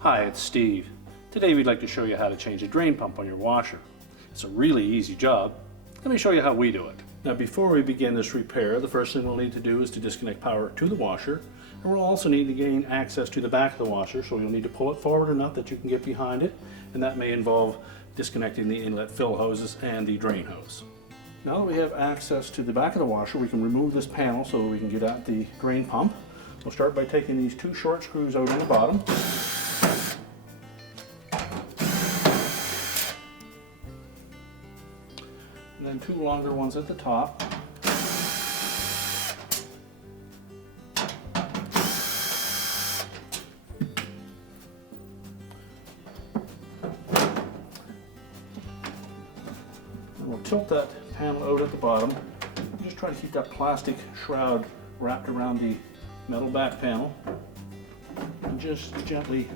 Hi, it's Steve. Today we'd like to show you how to change a drain pump on your washer. It's a really easy job. Let me show you how we do it. Now before we begin this repair, the first thing we'll need to do is to disconnect power to the washer, and we'll also need to gain access to the back of the washer, so you'll need to pull it forward enough that you can get behind it, and that may involve disconnecting the inlet fill hoses and the drain hose. Now that we have access to the back of the washer, we can remove this panel so we can get at the drain pump. We'll start by taking these two short screws out on the bottom. And then two longer ones at the top. And we'll tilt that panel out at the bottom. Just try to keep that plastic shroud wrapped around the metal back panel. And just gently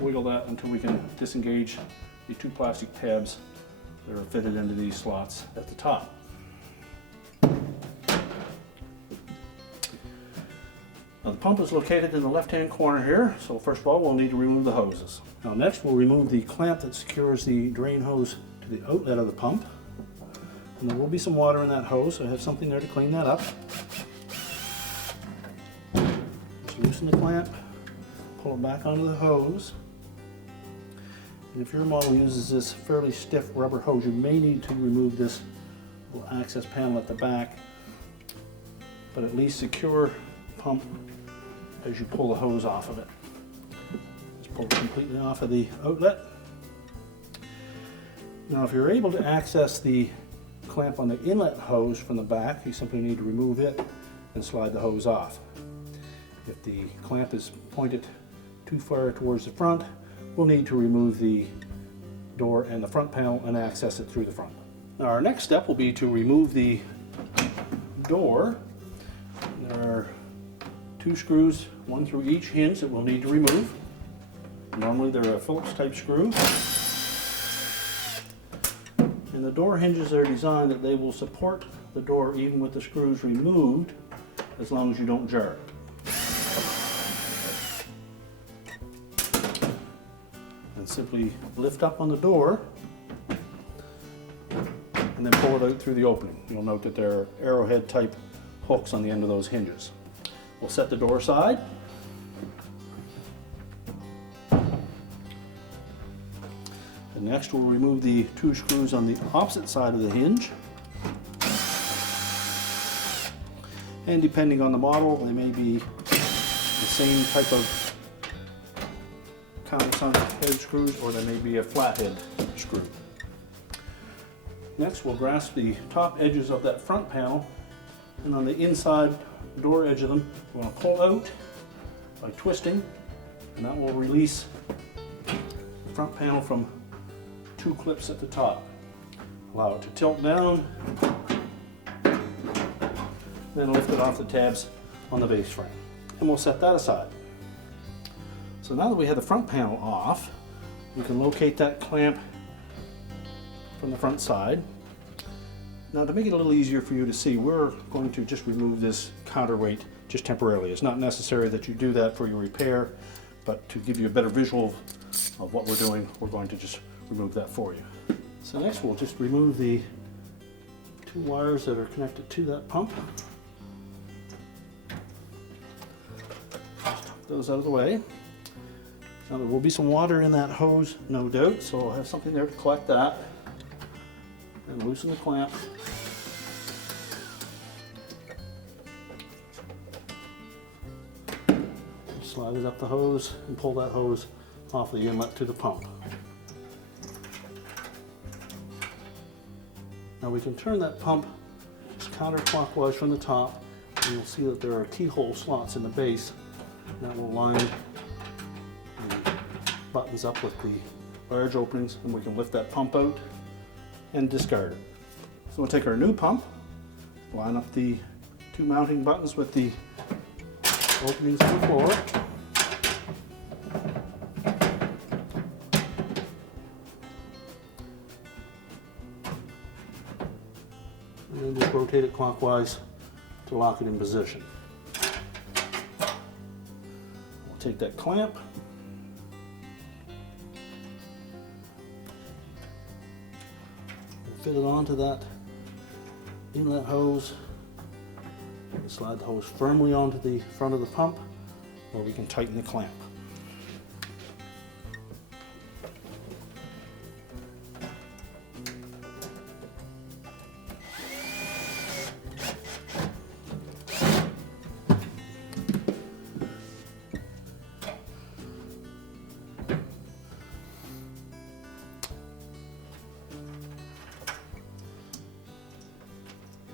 wiggle that until we can disengage the two plastic tabs that are fitted into these slots at the top. Now the pump is located in the left-hand corner here, so first of all we'll need to remove the hoses. Now next we'll remove the clamp that secures the drain hose to the outlet of the pump. And there will be some water in that hose, so I have something there to clean that up. Just loosen the clamp, pull it back onto the hose. And if your model uses this fairly stiff rubber hose, you may need to remove this little access panel at the back, but at least secure the pump as you pull the hose off of it. Just pull it completely off of the outlet. Now if you're able to access the clamp on the inlet hose from the back, you simply need to remove it and slide the hose off. If the clamp is pointed too far towards the front, we'll need to remove the door and the front panel and access it through the front. Now our next step will be to remove the door. There are two screws, one through each hinge, that we'll need to remove. Normally they're a Phillips type screw. And the door hinges are designed that they will support the door even with the screws removed, as long as you don't jar it. And simply lift up on the door and then pull it out through the opening. You'll note that there are arrowhead type hooks on the end of those hinges. We'll set the door aside. And next we'll remove the two screws on the opposite side of the hinge. And depending on the model, they may be the same type of countersunk head screws, or there may be a flathead screw. Next we'll grasp the top edges of that front panel, and on the inside door edge of them we want to pull out by twisting, and that will release the front panel from two clips at the top. Allow it to tilt down, then lift it off the tabs on the base frame, and we'll set that aside. So now that we have the front panel off, we can locate that clamp from the front side. Now to make it a little easier for you to see, we're going to just remove this counterweight just temporarily. It's not necessary that you do that for your repair, but to give you a better visual of what we're doing, we're going to just remove that for you. So next we'll just remove the two wires that are connected to that pump. Just tuck those out of the way. Now there will be some water in that hose, no doubt, so I'll have something there to collect that. And loosen the clamp. Slide it up the hose and pull that hose off the inlet to the pump. Now we can turn that pump just counterclockwise from the top, and you'll see that there are keyhole slots in the base that will line the buttons up with the large openings, and we can lift that pump out and discard it. So we'll take our new pump, line up the two mounting buttons with the openings in the floor, and then just rotate rotate it clockwise to lock it in position. We'll take that clamp, fit it onto that inlet hose, and slide the hose firmly onto the front of the pump where we can tighten the clamp.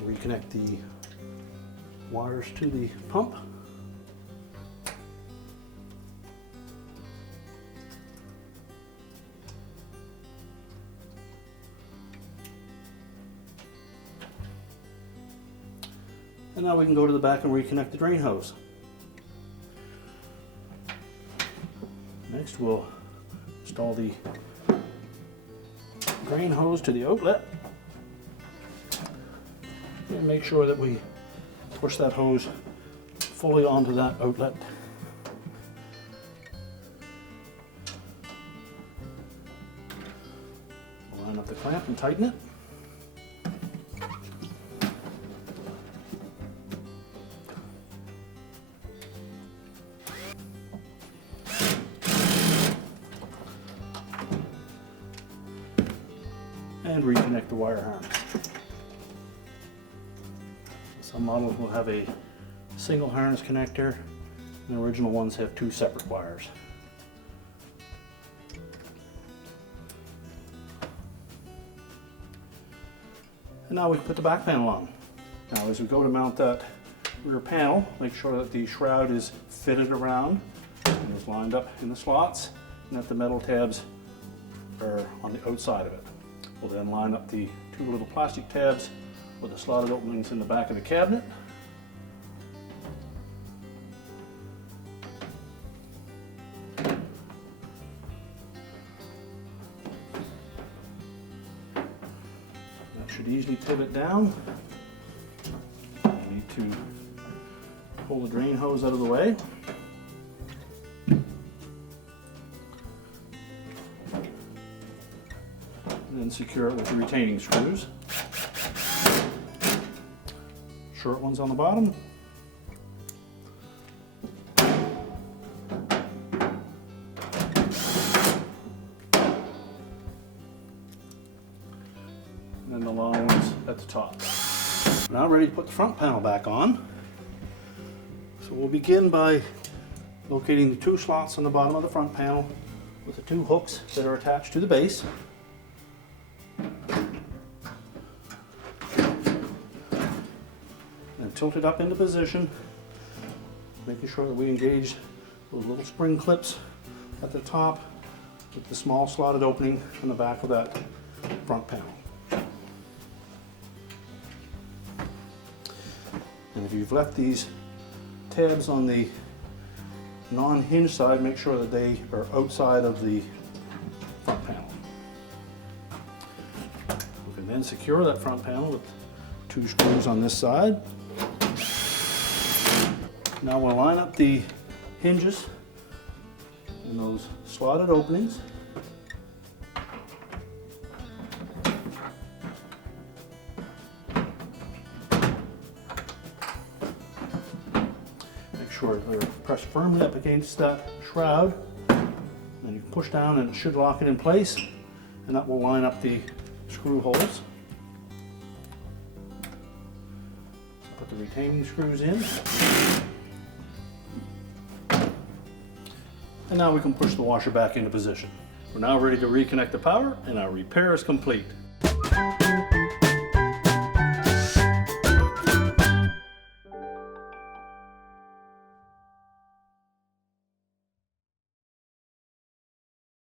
Reconnect the wires to the pump. And now we can go to the back and reconnect the drain hose. Next we'll install the drain hose to the outlet. And make sure that we push that hose fully onto that outlet. Line up the clamp and tighten it. And reconnect the wire harness. Some models will have a single harness connector, and the original ones have two separate wires. And now we can put the back panel on. Now as we go to mount that rear panel, make sure that the shroud is fitted around and is lined up in the slots, and that the metal tabs are on the outside of it. We'll then line up the two little plastic tabs with the slotted openings in the back of the cabinet. That should easily pivot down. We need to pull the drain hose out of the way. And then secure it with the retaining screws. Short ones on the bottom. And then the long ones at the top. Now ready to put the front panel back on. So we'll begin by locating the two slots on the bottom of the front panel with the two hooks that are attached to the base. Tilt it up into position, making sure that we engage those little spring clips at the top with the small slotted opening on the back of that front panel. And if you've left these tabs on the non-hinge side, make sure that they are outside of the front panel. We can then secure that front panel with two screws on this side. Now we'll line up the hinges in those slotted openings. Make sure they're pressed firmly up against that shroud. Then you can push down and it should lock it in place, and that will line up the screw holes. Put the retaining screws in. And now we can push the washer back into position. We're now ready to reconnect the power, and our repair is complete.